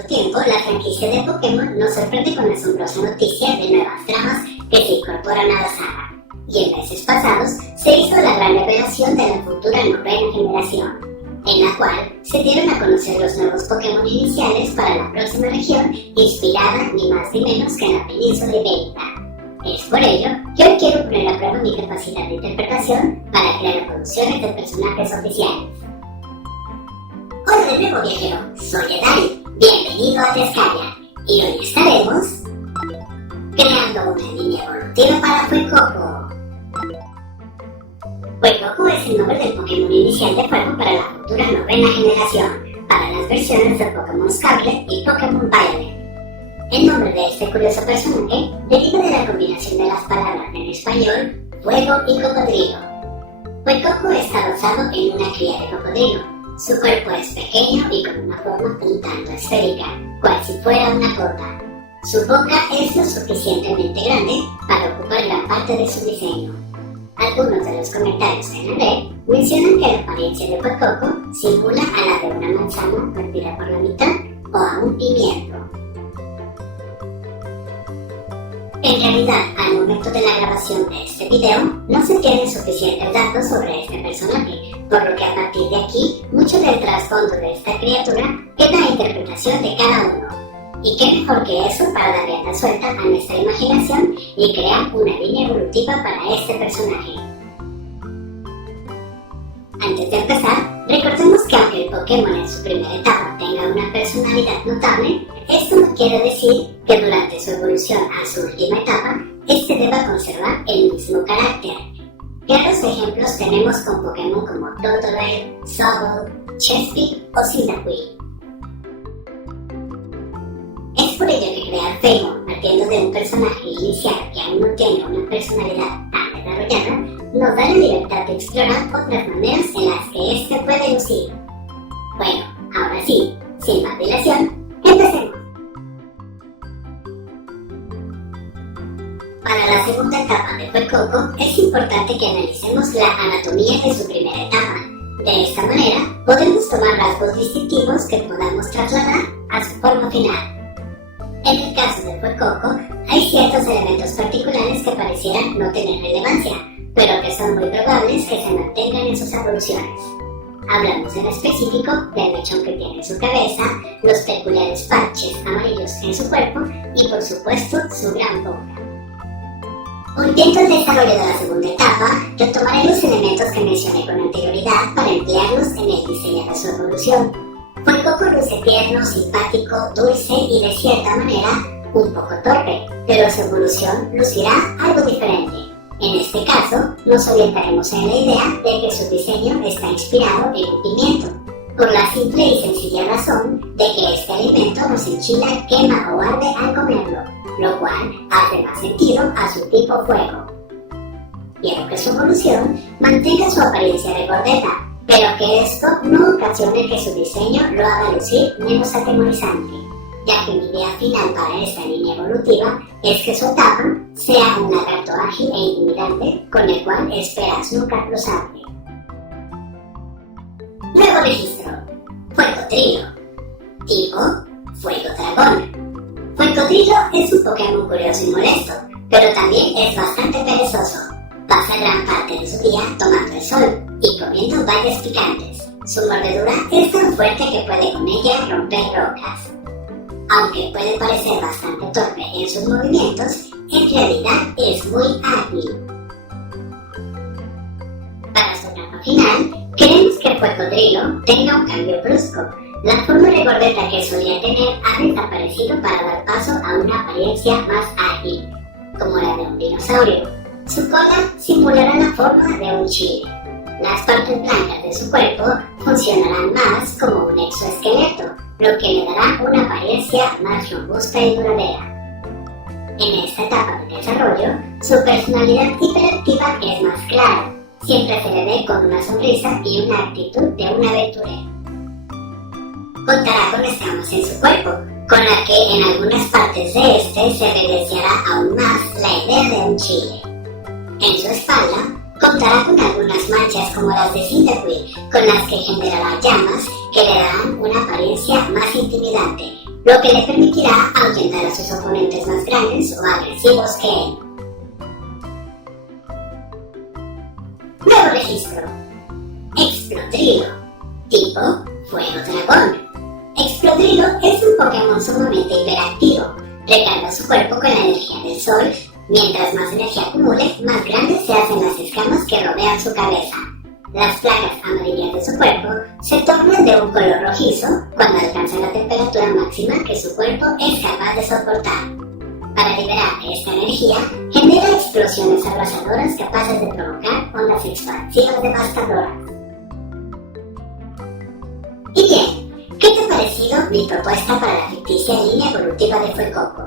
cierto tiempo, la franquicia de Pokémon nos sorprende con la asombrosa noticia de nuevas tramas que se incorporan a la saga. Y en meses pasados se hizo la gran revelación de la futura novena generación, en la cual se dieron a conocer los nuevos Pokémon iniciales para la próxima región, inspirada ni más ni menos que en la península ibérica. Es por ello que hoy quiero poner a prueba mi capacidad de interpretación para crear reproducciones de personajes oficiales. Hola de nuevo, viajero, soy Edari, bienvenido a Tescaria, y hoy estaremos creando una línea evolutiva para Fuecoco. Fuecoco es el nombre del Pokémon inicial de fuego para la futura novena generación, para las versiones de Pokémon Scarlet y Pokémon Violet. El nombre de este curioso personaje deriva de la combinación de las palabras en español fuego y cocodrilo. Fuecoco está basado en una cría de cocodrilo. Su cuerpo es pequeño y con una forma un tanto esférica, cual si fuera una cota. Su boca es lo suficientemente grande para ocupar gran parte de su diseño. Algunos de los comentarios que narré mencionan que la apariencia de Fuecoco simula a la de una manzana partida por la mitad o a un pimiento. En realidad, al momento de la grabación de este video, no se tienen suficientes datos sobre este personaje, por lo que a partir de aquí, mucho del trasfondo de esta criatura queda a interpretación de cada uno. Y qué mejor que eso para dar rienda suelta a nuestra imaginación y crear una línea evolutiva para este personaje. Antes de empezar, recordemos que aunque el Pokémon en su primera etapa tenga una personalidad notable, esto no quiere decir que durante su evolución a su última etapa, este deba conservar el mismo carácter. Claros ejemplos tenemos con Pokémon como Totodile, Sobble, Chespy o Cyndaquil. Es por ello que crear Feimon partiendo de un personaje inicial que aún no tiene una personalidad tan desarrollada, nos da la libertad de explorar otras maneras en las que éste puede lucir. Bueno, ahora sí, sin más dilación, empecemos. Para la segunda etapa de Fuecoco, es importante que analicemos la anatomía de su primera etapa. De esta manera, podemos tomar rasgos distintivos que podamos trasladar a su forma final. En el caso de Fuecoco, hay ciertos elementos particulares que parecieran no tener relevancia, pero que son muy probables que se mantengan en sus evoluciones. Hablamos en específico del mechón que tiene en su cabeza, los peculiares parches amarillos en su cuerpo y por supuesto su gran boca. Volviendo al desarrollo de la segunda etapa, retomaré los elementos que mencioné con anterioridad para emplearlos en el diseño de su evolución. Fuecoco luce tierno, simpático, dulce y de cierta manera un poco torpe, pero su evolución lucirá algo diferente. En este caso, nos orientaremos en la idea de que su diseño está inspirado en un pimiento, por la simple y sencilla razón de que este alimento nos enchila, quema o arde al comerlo, lo cual hace más sentido a su tipo fuego. Quiero que su evolución mantenga su apariencia de gordeta, pero que esto no ocasione que su diseño lo haga lucir menos atemorizante, ya que mi idea final para esta línea evolutiva es que su etapa sea un lagarto ágil e intimidante con el cual esperas nunca cruzarte. Nuevo registro: Fuecotrilo. Tipo: Fuego Dragón. Fuecotrilo es un Pokémon curioso y molesto, pero también es bastante perezoso. Pasa gran parte de su día tomando el sol y comiendo bayas picantes. Su mordedura es tan fuerte que puede con ella romper rocas. Aunque puede parecer bastante torpe en sus movimientos, en realidad es muy ágil. Para su etapa final, queremos que Fuecotrilo tenga un cambio brusco. La forma de gordeta que solía tener ha desaparecido para dar paso a una apariencia más ágil, como la de un dinosaurio. Su cola simulará la forma de un chile. Las partes blancas de su cuerpo funcionarán más como un exoesqueleto, lo que le dará una apariencia más robusta y duradera. En esta etapa de desarrollo, su personalidad hiperactiva es más clara. Siempre se le ve con una sonrisa y una actitud de un aventurero. Contará con escamas en su cuerpo, con la que en algunas partes de este se evidenciará aún más la idea de un chile. En su espalda, contará con algunas manchas como las de Cyndaquil, con las que generará llamas que le darán una apariencia más intimidante, lo que le permitirá ahuyentar a sus oponentes más grandes o agresivos que él. Nuevo registro. Explodrilo. Tipo Fuego Dragón. Explodrilo es un Pokémon sumamente hiperactivo. Recarga su cuerpo con la energía del sol. Mientras más energía acumule, más grandes se hacen las escamas que rodean su cabeza. Las placas amarillas de su cuerpo se tornan de un color rojizo cuando alcanzan la temperatura máxima que su cuerpo es capaz de soportar. Para liberar esta energía, genera explosiones abrasadoras capaces de provocar ondas expansivas devastadoras. Y bien, ¿qué te ha parecido mi propuesta para la ficticia línea evolutiva de Fuecoco?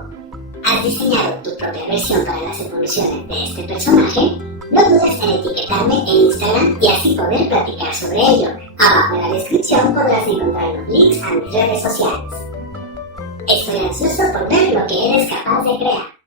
¿Has diseñado tu propia versión para las evoluciones de este personaje? No dudes en etiquetarme en Instagram y así poder platicar sobre ello. Abajo en la descripción podrás encontrar los links a mis redes sociales. Estoy ansioso por ver lo que eres capaz de crear.